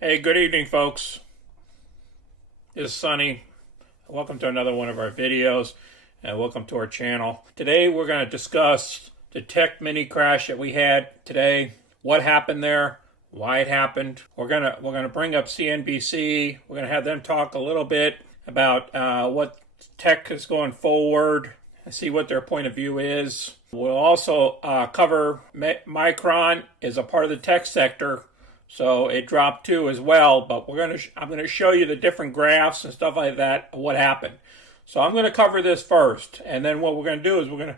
Hey, good evening, folks. It's Sunny. Welcome to another one of our videos, and welcome to our channel. Today, we're going to discuss the tech mini crash that we had today. What happened there? Why it happened? We're gonna bring up CNBC. We're gonna have them talk a little bit about what tech is going forward and see what their point of view is. We'll also cover Micron is a part of the tech sector. So it dropped too as well, but I'm gonna show you the different graphs and stuff like that, what happened. So I'm gonna cover this first, and then what we're gonna do is we're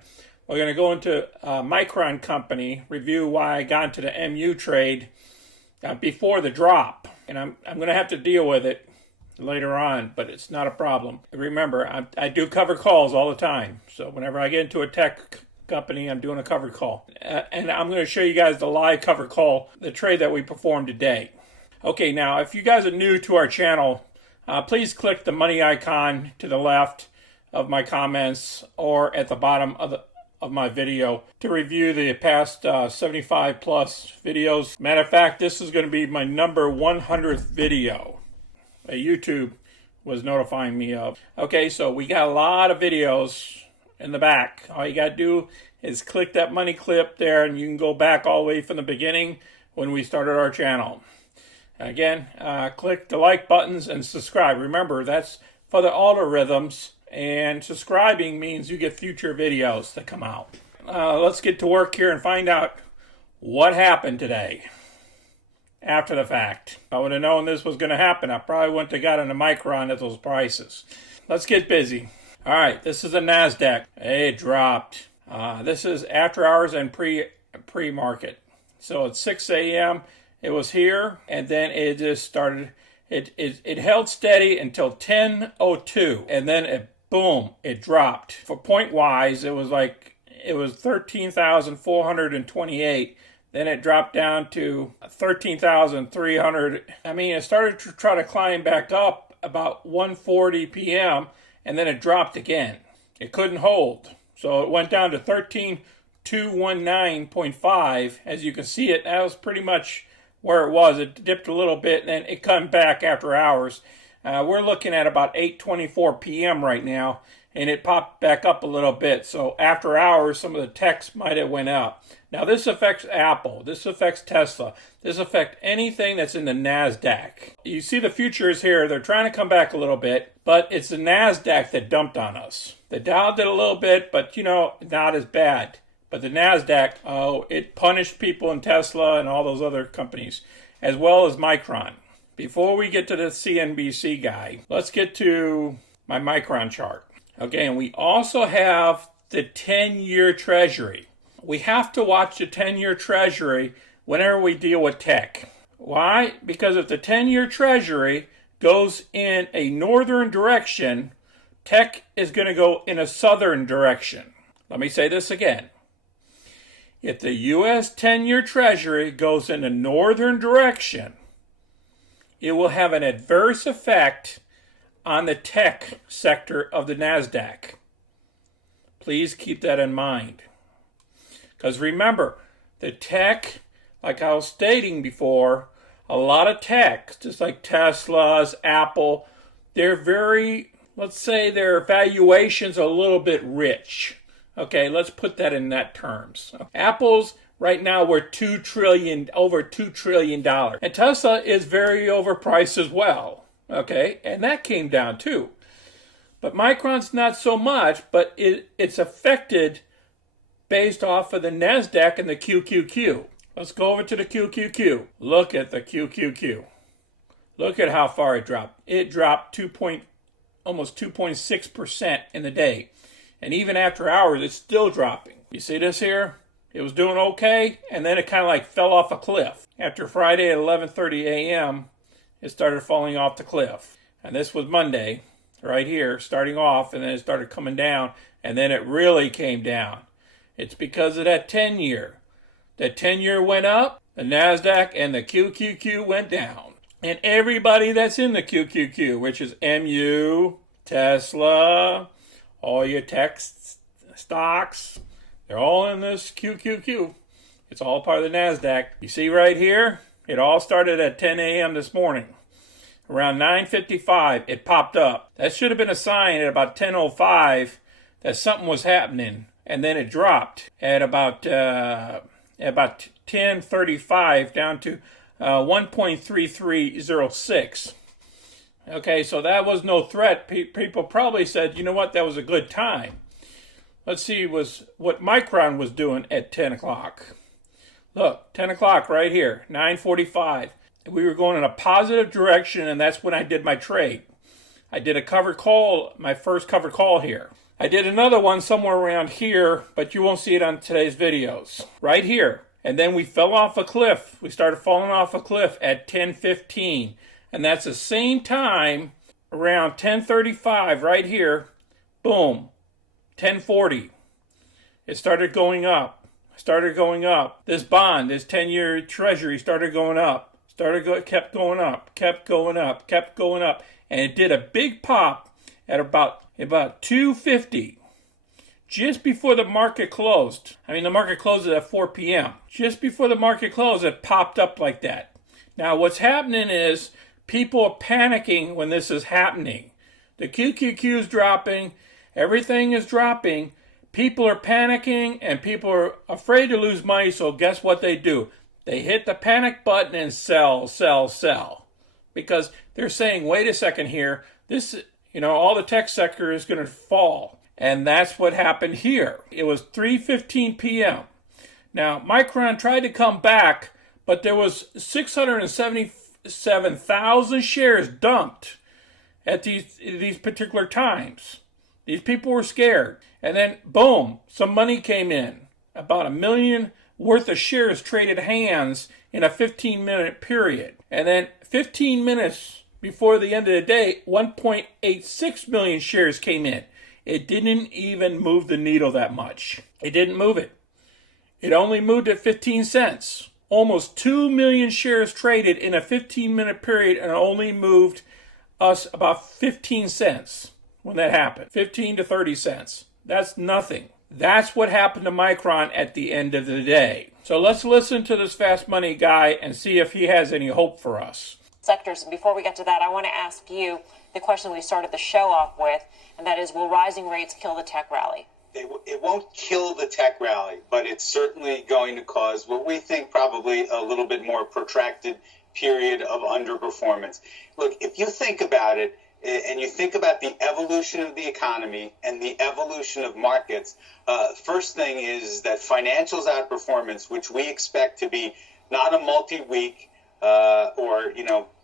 gonna go into Micron company, review why I got into the MU trade before the drop, and I'm gonna have to deal with it later on, but it's not a problem. Remember, I do cover calls all the time, so whenever I get into a tech company, I'm doing a covered call. And I'm going to show you guys the live covered call, the trade that we performed today. Okay, now if you guys are new to our channel, please click the money icon to the left of my comments or at the bottom of my video to review the past 75 plus videos. Matter of fact, this is going to be my number 100th video that YouTube was notifying me of. Okay, so we got a lot of videos in the back. All you got to do is click that money clip there, and you can go back all the way from the beginning when we started our channel. Again, click the like buttons and subscribe. Remember, that's for the algorithms, and subscribing means you get future videos that come out. Let's get to work here and find out what happened today after the fact. If I would have known this was going to happen, I probably wouldn't have got into Micron at those prices. Let's get busy. All right, this is the Nasdaq. It dropped. This is after hours and pre-market. So at 6 a.m. it was here, and then it just started. It held steady until 10:02, and then boom, it dropped. For point wise, it was 13,428. Then it dropped down to 13,300. I mean, it started to try to climb back up about 1:40 p.m. and then it dropped again. It couldn't hold. So it went down to 13,219.5. As you can see it, that was pretty much where it was. It dipped a little bit and then it come back after hours. We're looking at about 8:24 p.m. right now, and it popped back up a little bit. So after hours, some of the techs might have went up. Now this affects Apple. This affects Tesla. This affects anything that's in the Nasdaq. You see the futures here. They're trying to come back a little bit, but it's the Nasdaq that dumped on us. The Dow did a little bit, but not as bad. But the Nasdaq, it punished people in Tesla and all those other companies, as well as Micron. Before we get to the CNBC guy, let's get to my Micron chart. Okay, and we also have the 10-year Treasury. We have to watch the 10-year Treasury whenever we deal with tech. Why? Because if the 10-year Treasury goes in a northern direction, tech is going to go in a southern direction. Let me say this again. If the U.S. 10-year Treasury goes in a northern direction, it will have an adverse effect on the tech sector of the Nasdaq. Please keep that in mind. Because remember, the tech, like I was stating before, a lot of tech, just like Tesla's, Apple, they're very, let's say their valuations are a little bit rich. Okay, let's put that in that terms. Apple's right now we're over $2 trillion. And Tesla is very overpriced as well. Okay, and that came down too. But Micron's not so much, but it's affected based off of the Nasdaq and the QQQ. Let's go over to the QQQ. Look at the QQQ. Look at how far it dropped. It dropped almost 2.6% in the day. And even after hours, it's still dropping. You see this here? It was doing okay, and then it kind of like fell off a cliff. After Friday at 11:30 a.m., it started falling off the cliff. And this was Monday, right here, starting off, and then it started coming down, and then it really came down. It's because of that 10-year. That 10-year went up, the Nasdaq and the QQQ went down. And everybody that's in the QQQ, which is MU, Tesla, all your tech stocks, they're all in this QQQ. It's all part of the Nasdaq. You see right here, It all started at 10 a.m. this morning. Around 9:55, it popped up. That should have been a sign at about 10:05 that something was happening, and then it dropped at about 10:35 down to 1.3306. Okay, so that was no threat. People probably said, you know what, that was a good time. Let's see what Micron was doing at 10 o'clock. Look, 10 o'clock right here, 9:45. We were going in a positive direction, and that's when I did my trade. I did a covered call, my first covered call here. I did another one somewhere around here, but you won't see it on today's videos. Right here. And then we fell off a cliff. We started falling off a cliff at 10:15. And that's the same time, around 10:35 right here, boom, 10:40. It started going up. This bond, this 10-year treasury started going up. Kept going up, and it did a big pop at about 250, just before the market closed. I mean, the market closed at 4 p.m. Just before the market closed, it popped up like that. Now, what's happening is people are panicking when this is happening. The QQQ is dropping, everything is dropping. People are panicking, and people are afraid to lose money, so guess what they do? They hit the panic button and sell. Because they're saying, wait a second here, all the tech sector is going to fall. And that's what happened here. It was 3:15 p.m. Now, Micron tried to come back, but there was 677,000 shares dumped at these particular times. These people were scared. And then, boom, some money came in. About $1 million worth of shares traded hands in a 15-minute period. And then 15 minutes before the end of the day, 1.86 million shares came in. It didn't even move the needle that much. It didn't move it. It only moved at 15 cents. Almost 2 million shares traded in a 15-minute period, and only moved us about 15 cents when that happened. 15 to 30 cents. That's nothing. That's what happened to Micron at the end of the day. So let's listen to this fast money guy and see if he has any hope for us. Sectors. And before we get to that, I want to ask you the question we started the show off with, and that is, will rising rates kill the tech rally? It won't kill the tech rally, but it's certainly going to cause what we think probably a little bit more protracted period of underperformance. Look, if you think about it, and you think about the evolution of the economy and the evolution of markets, first thing is that financials outperformance, which we expect to be not a multi-week or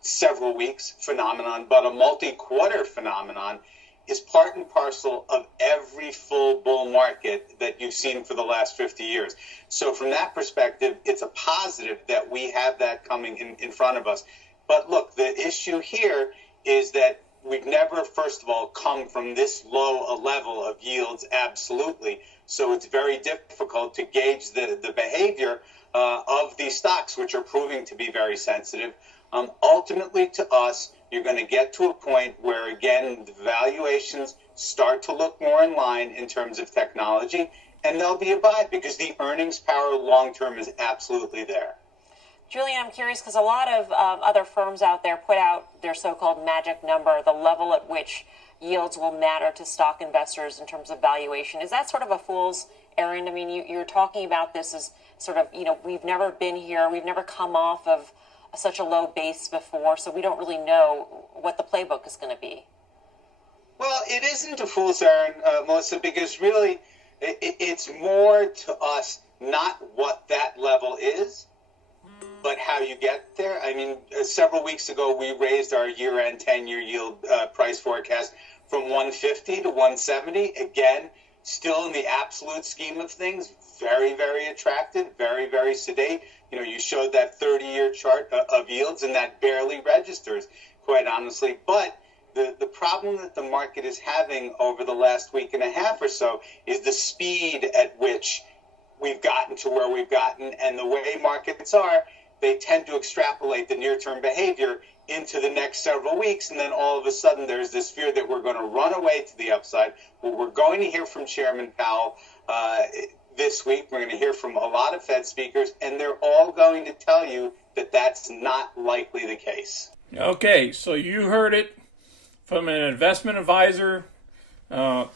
several weeks phenomenon, but a multi-quarter phenomenon, is part and parcel of every full bull market that you've seen for the last 50 years. So from that perspective, it's a positive that we have that coming in front of us. But look, the issue here is that we've never, first of all, come from this low a level of yields, absolutely. So it's very difficult to gauge the behavior of these stocks, which are proving to be very sensitive. Ultimately, to us, you're going to get to a point where, again, the valuations start to look more in line in terms of technology, and there'll be a buy because the earnings power long-term is absolutely there. Julian, I'm curious because a lot of other firms out there put out their so-called magic number, the level at which yields will matter to stock investors in terms of valuation. Is that sort of a fool's errand? I mean, you're talking about this as sort of, we've never been here. We've never come off of such a low base before, so we don't really know what the playbook is going to be. Well, it isn't a fool's errand, Melissa, because really it's more to us not what that level is, but how you get there. I mean, several weeks ago, we raised our year-end 10-year yield price forecast from 150 to 170. Again, still in the absolute scheme of things, very, very attractive, very, very sedate. You showed that 30-year chart of yields, and that barely registers, quite honestly. But the problem that the market is having over the last week and a half or so is the speed at which we've gotten to where we've gotten, and the way markets are, they tend to extrapolate the near-term behavior into the next several weeks, and then all of a sudden there's this fear that we're going to run away to the upside. Well, we're going to hear from Chairman Powell this week. We're going to hear from a lot of Fed speakers, and they're all going to tell you that that's not likely the case. Okay, so you heard it from an investment advisor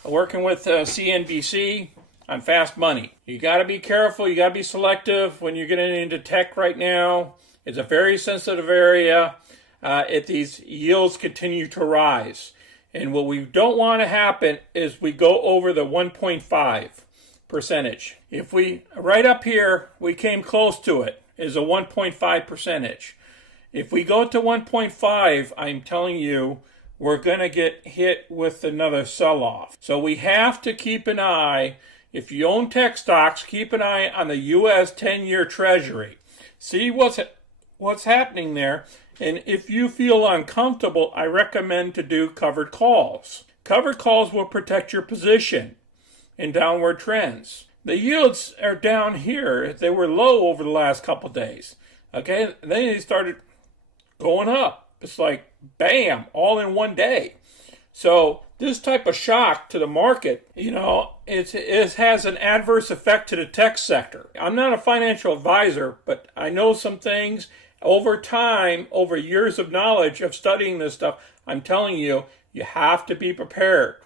working with CNBC on fast money. You got to be careful. You got to be selective when you're getting into tech right now. It's a very sensitive area if these yields continue to rise. And what we don't want to happen is we go over the 1.5 percentage. If we, right up here, we came close to it, is a 1.5 percentage. If we go to 1.5, I'm telling you, we're going to get hit with another sell-off. So we have to keep an eye. If you own tech stocks, keep an eye on the U.S. 10-year Treasury. See what's happening there. And if you feel uncomfortable, I recommend to do covered calls. Covered calls will protect your position in downward trends. The yields are down here. They were low over the last couple days. Okay, then they started going up. It's like, bam, all in one day. So this type of shock to the market, it has an adverse effect to the tech sector. I'm not a financial advisor, but I know some things over time, over years of knowledge of studying this stuff. I'm telling you, you have to be prepared.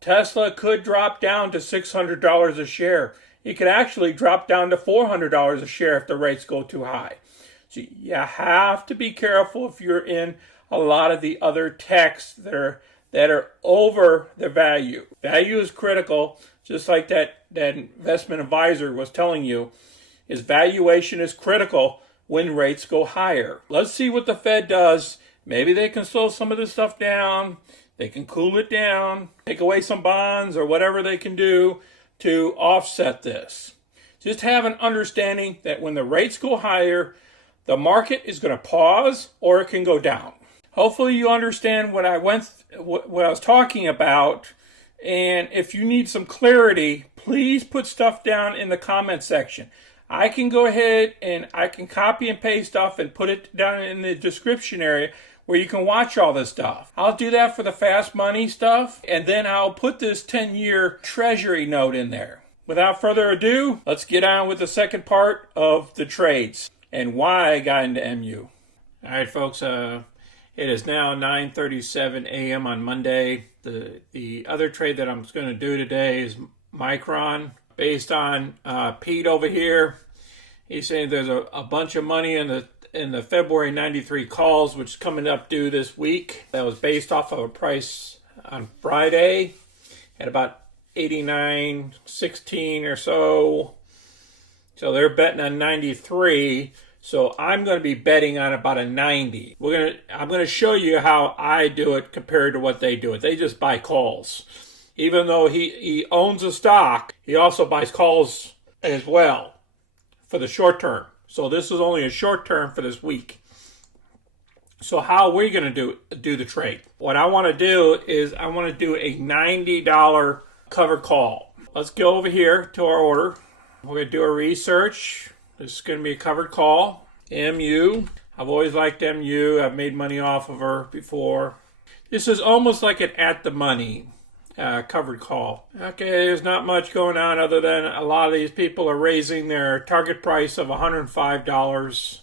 Tesla could drop down to $600 a share. It could actually drop down to $400 a share if the rates go too high. So you have to be careful if you're in a lot of the other techs that are over the value. Value is critical, just like that investment advisor was telling you. Is valuation is critical when rates go higher. Let's see what the Fed does. Maybe they can slow some of this stuff down. They can cool it down, take away some bonds or whatever they can do to offset this. Just have an understanding that when the rates go higher, the market is going to pause or it can go down. Hopefully you understand what I was talking about. And if you need some clarity, please put stuff down in the comment section. I can go ahead and I can copy and paste stuff and put it down in the description area where you can watch all this stuff. I'll do that for the fast money stuff, and then I'll put this 10-year Treasury note in there. Without further ado, let's get on with the second part of the trades and why I got into MU. All right, folks, it is now 9:37 a.m. on Monday. The other trade that I'm going to do today is Micron. Based on Pete over here, he's saying there's a bunch of money in the February 93 calls, which is coming up due this week. That was based off of a price on Friday at about 89.16 or so. So they're betting on 93. So I'm going to be betting on about a 90. I'm going to show you how I do it compared to what they do it. They just buy calls. Even though he owns a stock, he also buys calls as well for the short term. So this is only a short term for this week. So how are we going to do the trade? What I want to do is I want to do a $90 covered call. Let's go over here to our order. We're going to do a research. This is going to be a covered call. MU. I've always liked MU. I've made money off of her before. This is almost like an at the money covered call. Okay, there's not much going on other than a lot of these people are raising their target price of $105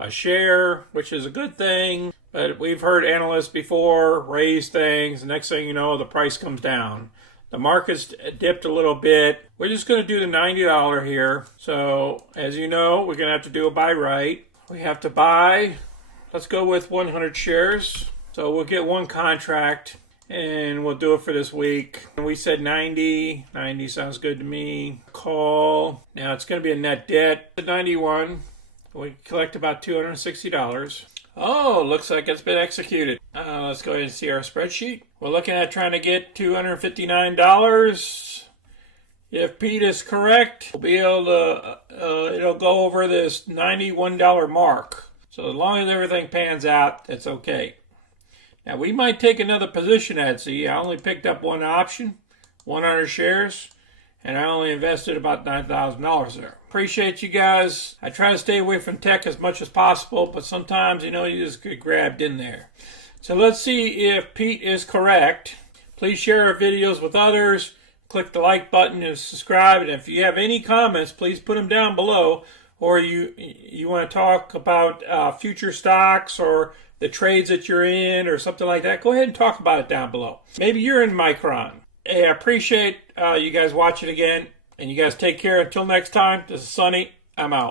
a share, which is a good thing. But we've heard analysts before raise things. The next thing you know, the price comes down. The market's dipped a little bit. We're just going to do the $90 here. So, as you know, we're going to have to do a buy right. We have to buy, let's go with 100 shares. So we'll get one contract and we'll do it for this week. And we said 90. 90 sounds good to me. Call. Now it's going to be a net debt at 91. We collect about $260. Oh, looks like it's been executed. Let's go ahead and see our spreadsheet. We're looking at trying to get $259. If Pete is correct, we'll be able to, it'll go over this $91 mark. So as long as everything pans out, it's okay. Now we might take another position at Z. I only picked up one option, 100 shares, and I only invested about $9,000 there. Appreciate you guys. I try to stay away from tech as much as possible, but sometimes, you just get grabbed in there. So let's see if Pete is correct. Please share our videos with others. Click the like button and subscribe. And if you have any comments, please put them down below. or you want to talk about future stocks or the trades that you're in or something like that, go ahead and talk about it down below. Maybe you're in Micron. Hey, I appreciate you guys watching again, and you guys take care. Until next time, this is Sonny. I'm out.